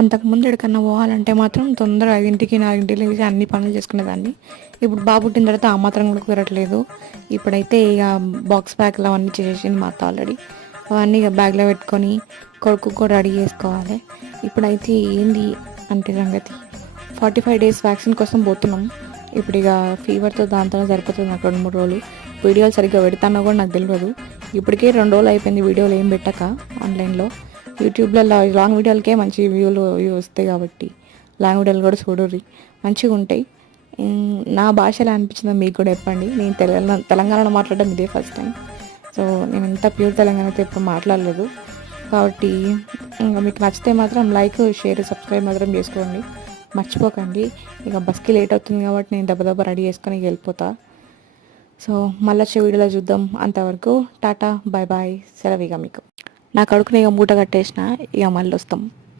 అంతకుముందు ఎక్కడికన్నా పోవాలంటే మాత్రం తొందరగా 5కి 4కి లేచి అన్ని పనులు చేసుకునేదాన్ని. ఇప్పుడు బాబు పుట్టిన తర్వాత ఆ మాత్రం కూడా కుదరట్లేదు. ఇప్పుడైతే ఇక బాక్స్ ప్యాక్లు అవన్నీ చేసేసింది మా అత్త ఆల్రెడీ. అవన్నీ ఇక బ్యాగ్లో పెట్టుకొని కొడుకు కూడా రెడీ చేసుకోవాలి. ఇప్పుడైతే ఏంది అంటే సంగతి 45 డేస్ వ్యాక్సిన్ కోసం పోతున్నాం. ఇప్పుడు ఇక ఫీవర్తో దాంతో సరిపోతుంది నాకు 2-3 రోజులు. వీడియోలు సరిగ్గా పెడతానో కూడా నాకు తెలియదు. ఇప్పటికే 2 రోజులు అయిపోయింది వీడియోలు ఏం పెట్టక ఆన్లైన్లో. యూట్యూబ్లో లాంగ్ వీడియోలకే మంచి వ్యూలు వస్తాయి కాబట్టి లాంగ్ వీడియోలు కూడా చూడరు, మంచిగా ఉంటాయి. నా భాషలో అనిపించిందో మీకు కూడా చెప్పండి. నేను తెలంగాణలో మాట్లాడడం ఇదే ఫస్ట్ టైం. సో నేను ఇంత ప్యూర్ తెలంగాణ అయితే ఎప్పుడు మాట్లాడలేదు కాబట్టి ఇంకా మీకు నచ్చితే మాత్రం లైక్, షేర్, సబ్స్క్రైబ్ మాత్రం చేసుకోండి, మర్చిపోకండి. ఇక బస్కి లేట్ అవుతుంది కాబట్టి నేను దెబ్బ రెడీ చేసుకొని వెళ్ళిపోతా. సో మళ్ళీ వచ్చే వీడియోలో చూద్దాం. అంతవరకు టాటా, బాయ్ బాయ్, సెలవు. ఇక మీకు నా కడుకుని ఇక మూట కట్టేసిన, ఇక మళ్ళీ వస్తాం.